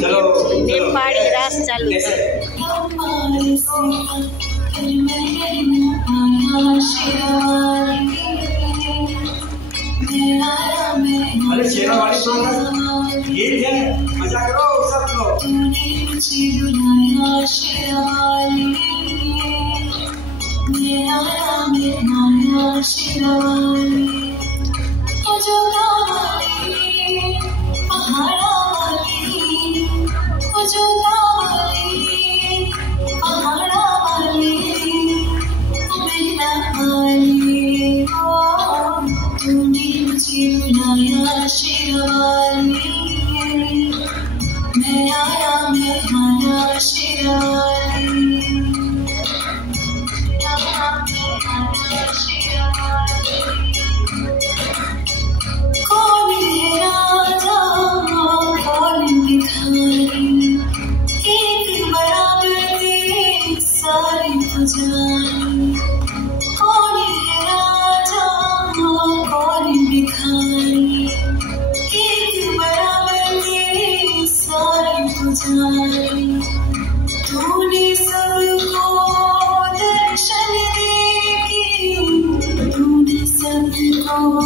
चलो नेपाली रास चालू अरे शेरावाली ये है मजा करो सब लोग तूने सबको दर्शन दे के तूने सबको